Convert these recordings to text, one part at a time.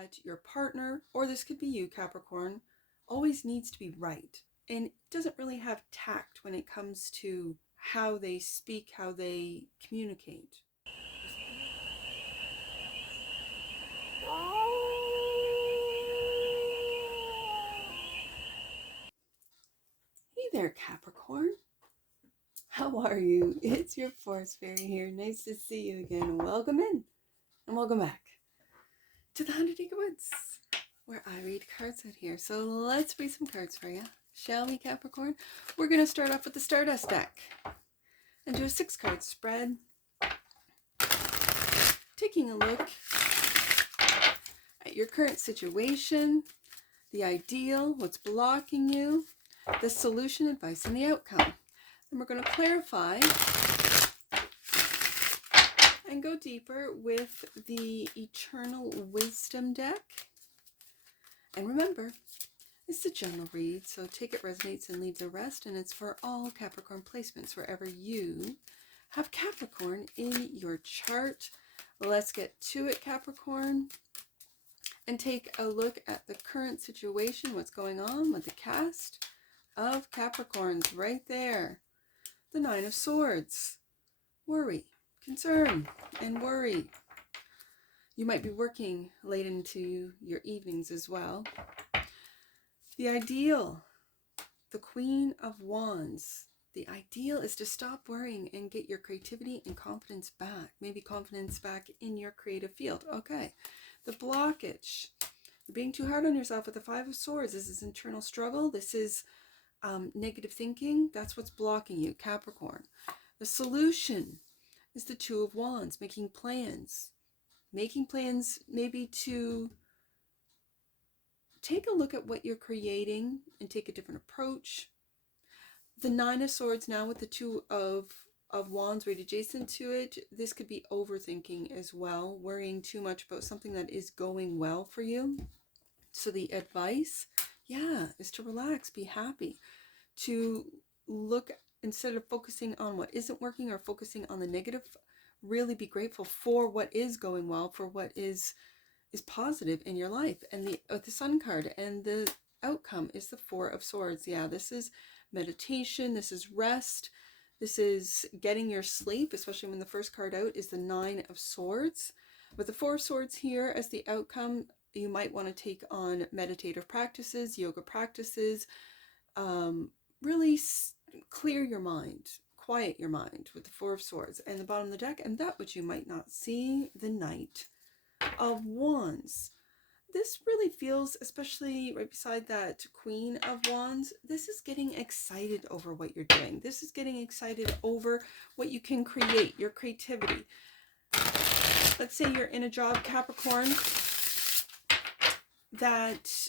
that your partner, or this could be you, Capricorn, always needs to be right and doesn't really have tact when it comes to how they speak, how they communicate. Hey there, Capricorn. How are you? It's your force fairy here. Nice to see you again. Welcome in and welcome back to the 100 Acre Woods, where I read cards out here. So let's read some cards for you, shall we, Capricorn? We're going to start off with the Stardust deck and do a 6-card spread, taking a look at your current situation, the ideal, what's blocking you, the solution, advice, and the outcome. And we're going to clarify and go deeper with the Eternal Wisdom deck. And remember, it's a general read, so take it resonates and leave the rest. And it's for all Capricorn placements, wherever you have Capricorn in your chart. Let's get to it, Capricorn, and take a look at the current situation, what's going on with the cast of Capricorns right there. The 9 of Swords, worry, concern, and worry. You might be working late into your evenings as well. The ideal, the Queen of Wands. The ideal is to stop worrying and get your creativity and confidence back. Maybe confidence back in your creative field. Okay. The blockage. You're being too hard on yourself with the 5 of Swords. This is internal struggle. This is negative thinking. That's what's blocking you, Capricorn. The solution is the 2 of Wands, making plans maybe to take a look at what you're creating and take a different approach. The 9 of Swords now with the 2 of Wands right adjacent to it. This could be overthinking as well, worrying too much about something that is going well for you. So the advice, is to relax, be happy, to look, instead of focusing on what isn't working or focusing on the negative, really be grateful for what is going well, for what is positive in your life. And the Sun card, and the outcome is the 4 of Swords. This is meditation, this is rest, this is getting your sleep, especially when the first card out is the 9 of Swords. With the 4 of Swords here as the outcome, you might want to take on meditative practices, yoga practices, really clear your mind, quiet your mind with the 4 of Swords. And the bottom of the deck, and that which you might not see, the Knight of Wands. This really feels, especially right beside that Queen of Wands, this is getting excited over what you're doing. This is getting excited over what you can create, your creativity. Let's say you're in a job, Capricorn, that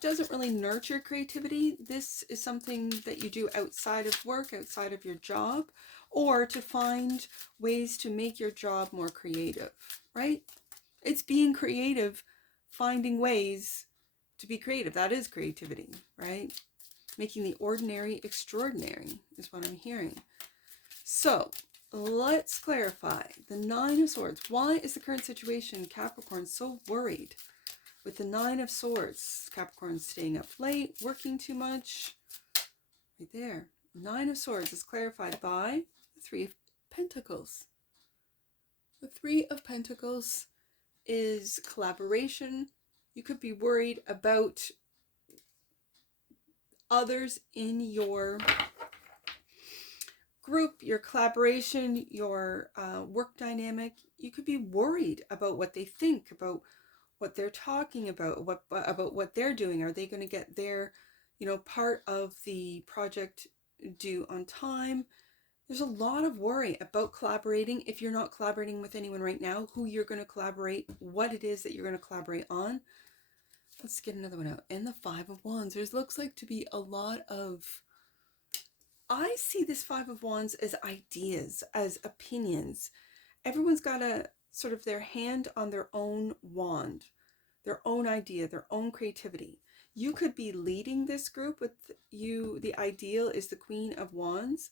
doesn't really nurture creativity. This is something that you do outside of work, outside of your job, or to find ways to make your job more creative, right? It's being creative, finding ways to be creative. That is creativity, right? Making the ordinary extraordinary is what I'm hearing. So let's clarify the 9 of Swords. Why is the current situation, Capricorn, so worried? With the 9 of Swords, Capricorn staying up late, working too much. Right there. 9 of Swords is clarified by the 3 of Pentacles. The 3 of Pentacles is collaboration. You could be worried about others in your group, your collaboration, your work dynamic. You could be worried about what they think, about what they're talking about what they're doing. Are they going to get their, part of the project due on time? There's a lot of worry about collaborating. If you're not collaborating with anyone right now, who you're going to collaborate, what it is that you're going to collaborate on. Let's get another one out. And the 5 of Wands. There looks like to be a lot of, I see this 5 of Wands as ideas, as opinions. Everyone's got a sort of their hand on their own wand, their own idea, their own creativity. You could be leading this group with you. The ideal is the Queen of Wands.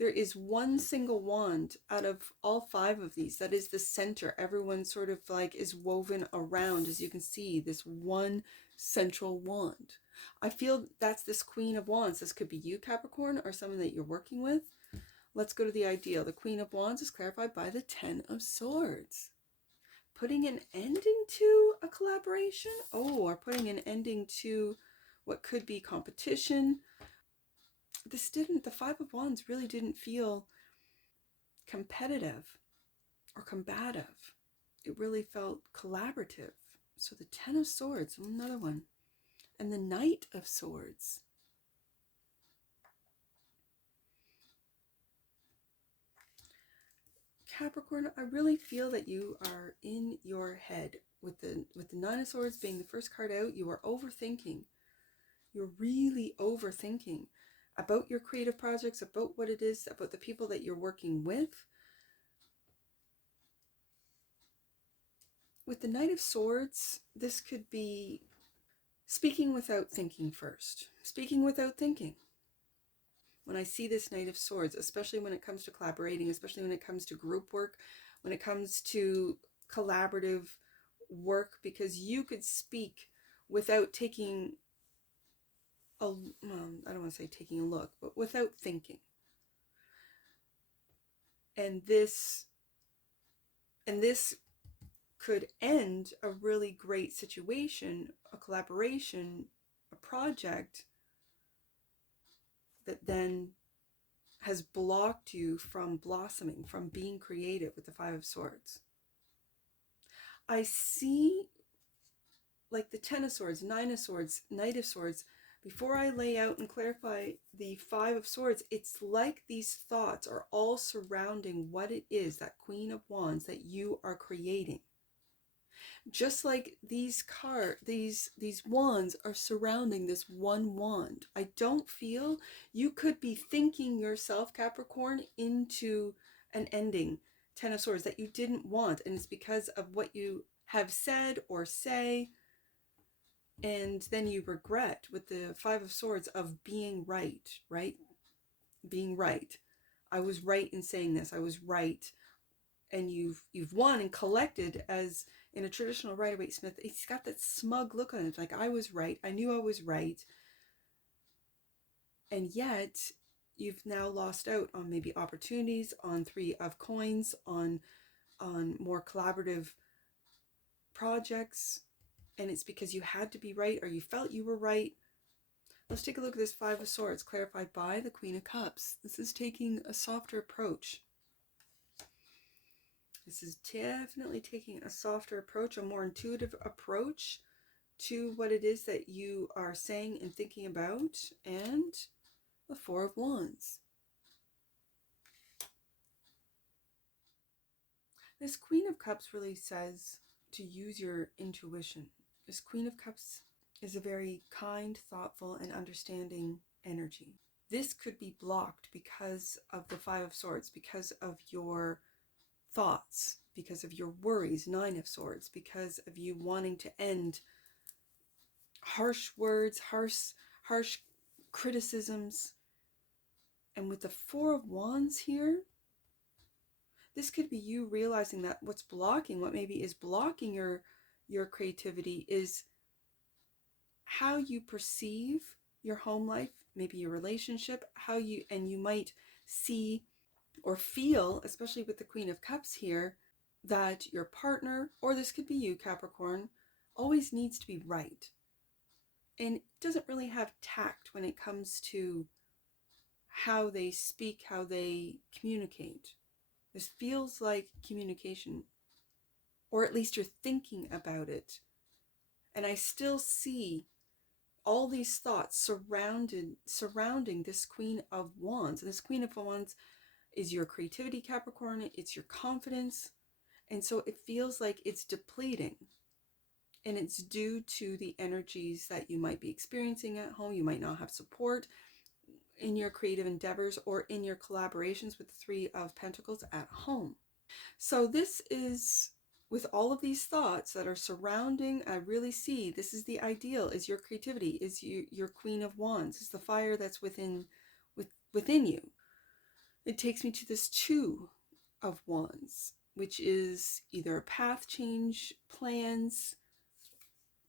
there is one single wand out of all 5 of these that is the center. Everyone sort of like is woven around, as you can see, this one central wand. I feel that's this Queen of Wands. This could be you, Capricorn, or someone that you're working with. Let's go to the ideal. The Queen of Wands is clarified by the 10 of Swords. Putting an ending to a collaboration, or putting an ending to what could be competition. The 5 of Wands really didn't feel competitive or combative. It really felt collaborative. So the 10 of Swords, another one. And the Knight of Swords. Capricorn, I really feel that you are in your head. With the 9 of Swords being the first card out, you are overthinking. You're really overthinking about your creative projects, about what it is, about the people that you're working with. With the Knight of Swords, this could be speaking without thinking first. Speaking without thinking. When I see this Knight of Swords, especially when it comes to collaborating, especially when it comes to group work, when it comes to collaborative work, because you could speak without taking I don't want to say taking a look, but without thinking. And this could end a really great situation, a collaboration, a project that then has blocked you from blossoming, from being creative with the 5 of Swords. I see like the 10 of Swords, 9 of Swords, Knight of Swords. Before I lay out and clarify the 5 of Swords, it's like these thoughts are all surrounding what it is, that Queen of Wands that you are creating. Just like these wands are surrounding this one wand. I don't feel you could be thinking yourself, Capricorn, into an ending, 10 of Swords, that you didn't want. And it's because of what you have said or say. And then you regret with the 5 of Swords of being right? Being right. I was right in saying this. I was right. And you've won and collected, as in a traditional Rider-Waite Smith. He's got that smug look on it, like, I was right. I knew I was right. And yet you've now lost out on maybe opportunities, on 3 of Coins, on more collaborative projects. And it's because you had to be right, or you felt you were right. Let's take a look at this 5 of Swords, clarified by the Queen of Cups. This is taking a softer approach. This is definitely taking a softer approach, a more intuitive approach to what it is that you are saying and thinking about. And the 4 of Wands. This Queen of Cups really says to use your intuition. This Queen of Cups is a very kind, thoughtful, and understanding energy. This could be blocked because of the 5 of Swords, because of your thoughts, because of your worries, 9 of Swords, because of you wanting to end harsh words, harsh criticisms. And with the 4 of Wands here, this could be you realizing that what's blocking, what maybe is blocking your creativity, is how you perceive your home life, maybe your relationship, and you might see or feel, especially with the Queen of Cups here, that your partner, or this could be you, Capricorn, always needs to be right. And doesn't really have tact when it comes to how they speak, how they communicate. This feels like communication, or at least you're thinking about it. And I still see all these thoughts surrounding this Queen of Wands. And this Queen of Wands is your creativity, Capricorn. It's your confidence. And so it feels like it's depleting. And it's due to the energies that you might be experiencing at home. You might not have support in your creative endeavors or in your collaborations with the 3 of Pentacles at home. So this is, with all of these thoughts that are surrounding, I really see this is the ideal, is your creativity, is your Queen of Wands, is the fire that's within you. it takes me to this Two of Wands, which is either a path change, plans,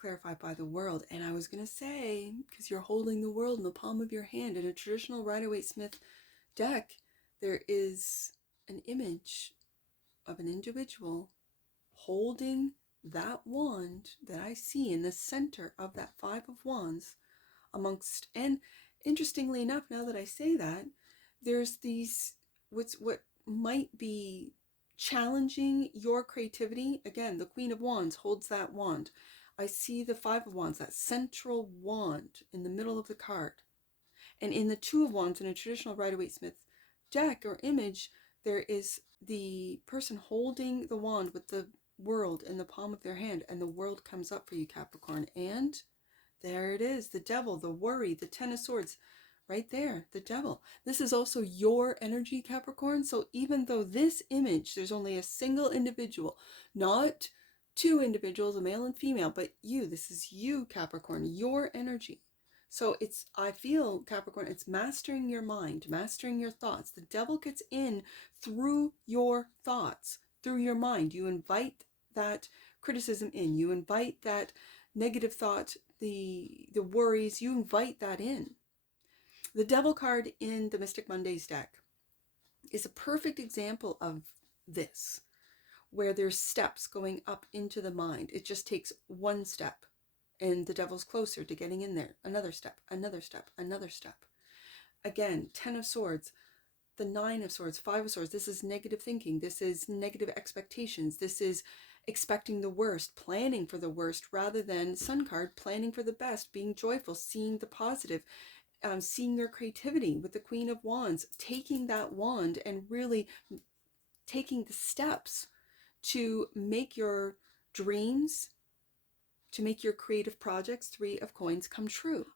clarified by the world. And I was going to say, because you're holding the world in the palm of your hand, in a traditional Rider-Waite-Smith deck, there is an image of an individual holding that wand that I see in the center of that Five of Wands amongst, and interestingly enough, now that I say that, there's these, what might be challenging your creativity. Again, the Queen of Wands holds that wand. I see the Five of Wands, that central wand in the middle of the card. And in the Two of Wands, in a traditional Rider-Waite-Smith deck or image, there is the person holding the wand with the world in the palm of their hand, and the world comes up for you, Capricorn. And there it is, the devil, the worry, the Ten of Swords, right there, the devil. This is also your energy, Capricorn. So even though this image, there's only a single individual, not two individuals, a male and female, but you, this is you, Capricorn, your energy. So it's, I feel, Capricorn, it's mastering your mind, mastering your thoughts. The devil gets in through your thoughts, through your mind. You invite that criticism in, you invite that negative thought, the worries, you invite that in. The Devil card in the Mystic Mondays deck is a perfect example of this, where there's steps going up into the mind. It just takes one step, and the devil's closer to getting in there. Another step, another step, another step. Again, Ten of Swords, the Nine of Swords, Five of Swords. This is negative thinking. This is negative expectations. This is expecting the worst, planning for the worst, rather than Sun card, planning for the best, being joyful, seeing the positive, seeing your creativity with the Queen of Wands, taking that wand and really taking the steps to make your dreams, to make your creative projects, Three of Coins, come true.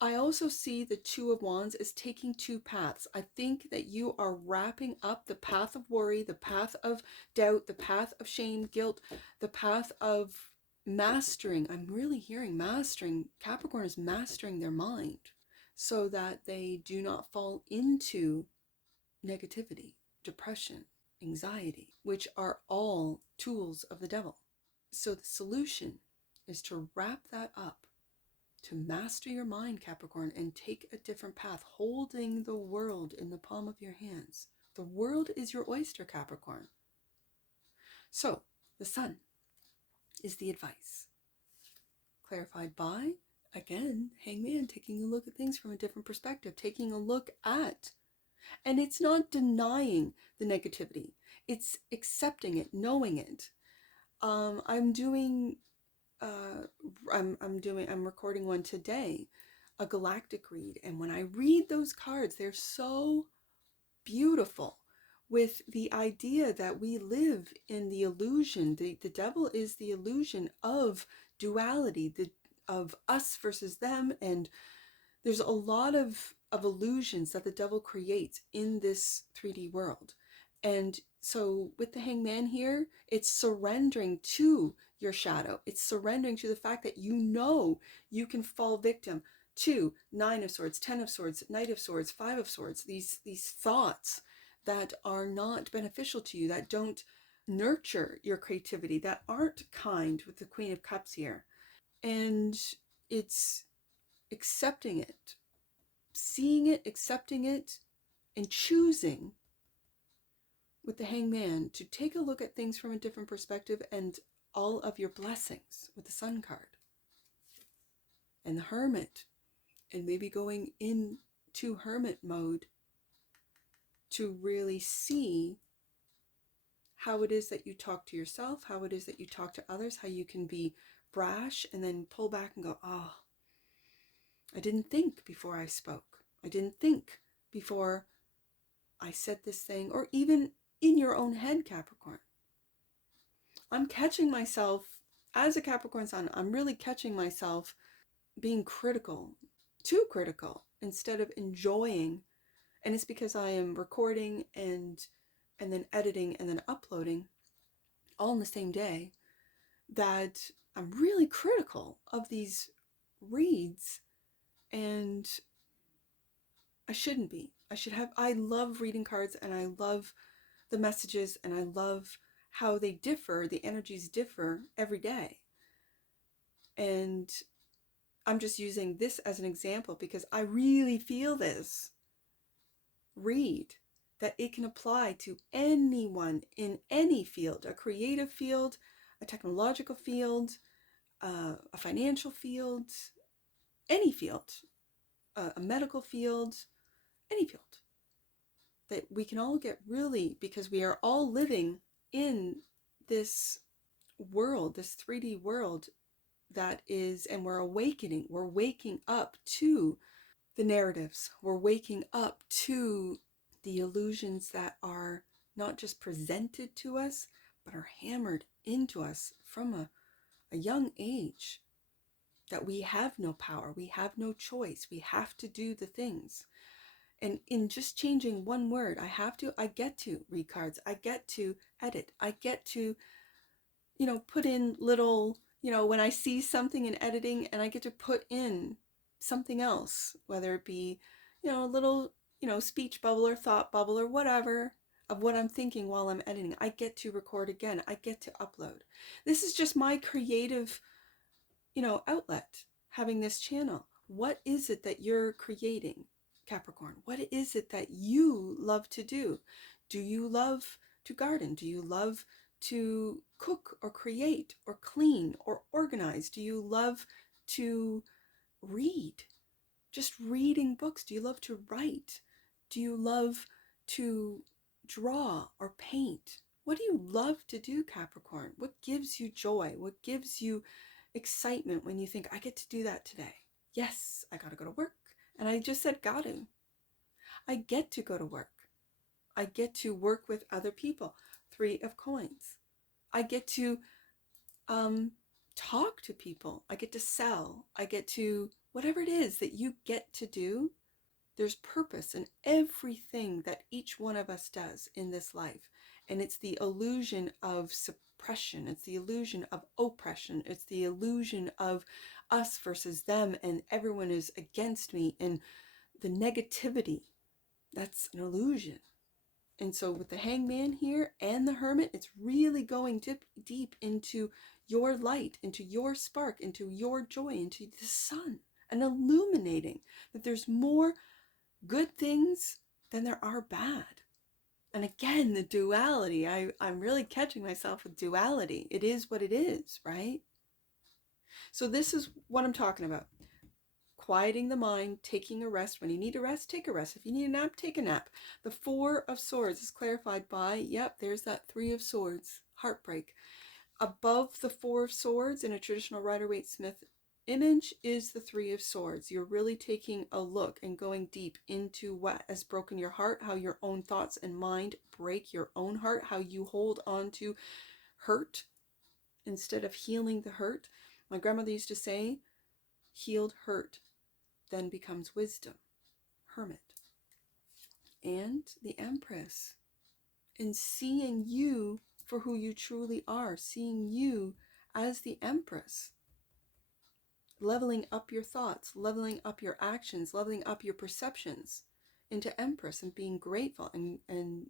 I also see the Two of Wands as taking two paths. I think that you are wrapping up the path of worry, the path of doubt, the path of shame, guilt, the path of mastering. I'm really hearing mastering. Capricorn is mastering their mind so that they do not fall into negativity, depression, anxiety, which are all tools of the devil. So the solution is to wrap that up, to master your mind, Capricorn, and take a different path, holding the world in the palm of your hands. The world is your oyster, Capricorn. So the Sun is the advice, clarified by, again, Hangman, taking a look at things from a different perspective, taking a look at, and it's not denying the negativity, it's accepting it, knowing it. I'm recording one today, a galactic read, and when I read those cards, they're so beautiful, with the idea that we live in the illusion. The devil is the illusion of duality, of us versus them, and there's a lot of illusions that the devil creates in this 3D world. And so with the Hangman here, it's surrendering to your shadow. It's surrendering to the fact that you know you can fall victim to Nine of Swords, Ten of Swords, Knight of Swords, Five of Swords, these thoughts that are not beneficial to you, that don't nurture your creativity, that aren't kind, with the Queen of Cups here. And it's accepting it, seeing it, accepting it, and choosing with the Hangman to take a look at things from a different perspective, and all of your blessings with the Sun card. And the Hermit, and maybe going into hermit mode to really see how it is that you talk to yourself, how it is that you talk to others, how you can be brash and then pull back and go, oh, I didn't think before I spoke. I didn't think before I said this thing, or even in your own head, Capricorn. I'm catching myself, as a Capricorn Sun, I'm really catching myself being critical, too critical, instead of enjoying. And it's because I am recording and then editing and then uploading all in the same day, that I'm really critical of these reads. And I shouldn't be. I love reading cards, and I love the messages, and I love how they differ, the energies differ every day. And I'm just using this as an example because I really feel this read that it can apply to anyone in any field, a creative field, a technological field, a financial field, any field, a medical field, any field. That we can all get really, because we are all living in this world, this 3D world that is, and we're waking up to the narratives. We're waking up to the illusions that are not just presented to us, but are hammered into us from a young age, that we have no power, we have no choice, we have to do the things. And in just changing one word, I get to read cards, I get to edit, I get to, put in little, when I see something in editing, and I get to put in something else, whether it be, a little, speech bubble or thought bubble or whatever of what I'm thinking while I'm editing. I get to record again. I get to upload. This is just my creative, outlet, having this channel. What is it that you're creating, Capricorn? What is it that you love to do? Do you love to garden? Do you love to cook or create or clean or organize? Do you love to read? Just reading books. Do you love to write? Do you love to draw or paint? What do you love to do, Capricorn? What gives you joy? What gives you excitement when you think, I get to do that today? Yes, I gotta go to work. And I just said got to. I get to go to work. I get to work with other people. 3 of coins. I get to talk to people. I get to sell. I get to, whatever it is that you get to do, there's purpose in everything that each one of us does in this life. And it's the illusion of suppression. It's the illusion of oppression. It's the illusion of us versus them, and everyone is against me, and the negativity. That's an illusion. And so with the Hangman here and the Hermit, it's really going deep into your light, into your spark, into your joy, into the sun, and illuminating that there's more good things than there are bad. And again, the duality, I'm really catching myself with duality. It is what it is, right? So this is what I'm talking about. Quieting the mind, taking a rest. When you need a rest, take a rest. If you need a nap, take a nap. The 4 of Swords is clarified by, yep, there's that 3 of Swords, heartbreak. Above the 4 of Swords in a traditional Rider-Waite-Smith image is the 3 of Swords. You're really taking a look and going deep into what has broken your heart, how your own thoughts and mind break your own heart, how you hold on to hurt instead of healing the hurt. My grandmother used to say, healed hurt then becomes wisdom. Hermit. And the Empress. In seeing you for who you truly are, seeing you as the Empress. Leveling up your thoughts, leveling up your actions, leveling up your perceptions into Empress, and being grateful and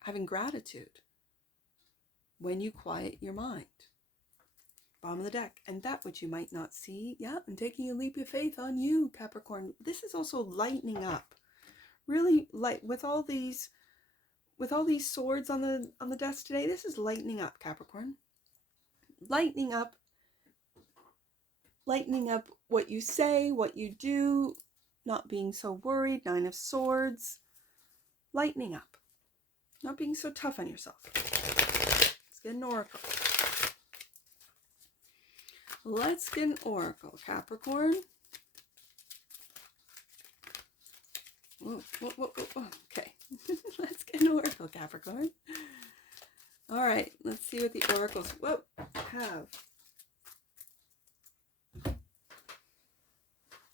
having gratitude when you quiet your mind. Bottom of the deck. And that which you might not see, yeah, and taking a leap of faith on you, Capricorn. This is also lightening up. Really light with all these swords on the desk today. This is lightening up, Capricorn. Lightening up what you say, what you do, not being so worried. 9 of Swords. Lightening up. Not being so tough on yourself. Let's get an oracle. Let's get an oracle, Capricorn. Whoa. Okay. Let's get an oracle, Capricorn. All right, let's see what the oracles have.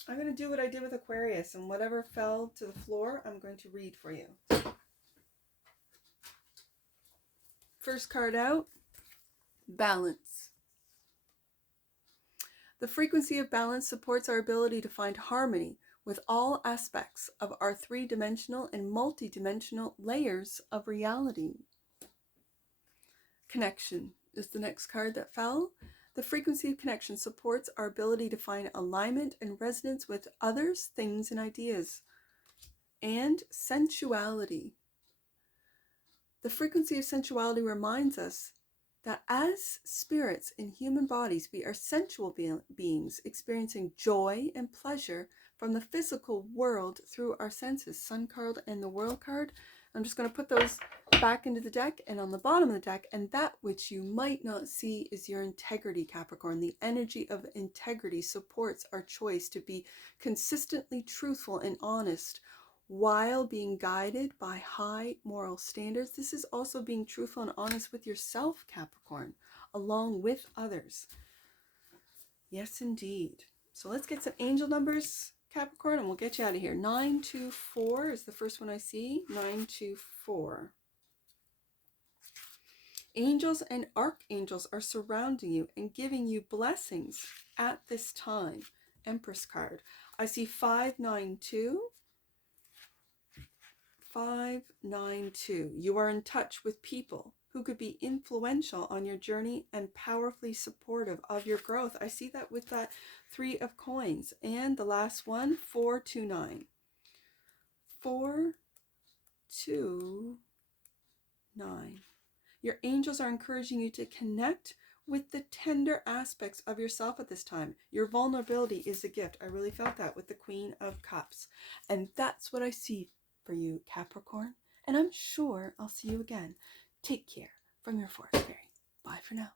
I'm going to do what I did with Aquarius, and whatever fell to the floor, I'm going to read for you. First card out, balance. The frequency of balance supports our ability to find harmony with all aspects of our three-dimensional and multi-dimensional layers of reality. Connection is the next card that fell. The frequency of connection supports our ability to find alignment and resonance with others, things, and ideas. And sensuality. The frequency of sensuality reminds us that as spirits in human bodies, we are sensual beings experiencing joy and pleasure from the physical world through our senses. Sun card and the World card. I'm just going to put those back into the deck and on the bottom of the deck, and that which you might not see is your integrity, Capricorn. The energy of integrity supports our choice to be consistently truthful and honest while being guided by high moral standards. This is also being truthful and honest with yourself, Capricorn, along with others. Yes, indeed. So let's get some angel numbers, Capricorn, and we'll get you out of here. 924 is the first one I see. 924. Angels and archangels are surrounding you and giving you blessings at this time. Empress card. I see 592. 592. You are in touch with people who could be influential on your journey and powerfully supportive of your growth. I see that with that 3 of coins. And the last one, 429. 429. Your angels are encouraging you to connect with the tender aspects of yourself at this time. Your vulnerability is a gift. I really felt that with the Queen of Cups. And that's what I see for you, Capricorn. And I'm sure I'll see you again. Take care from your forest fairy. Bye for now.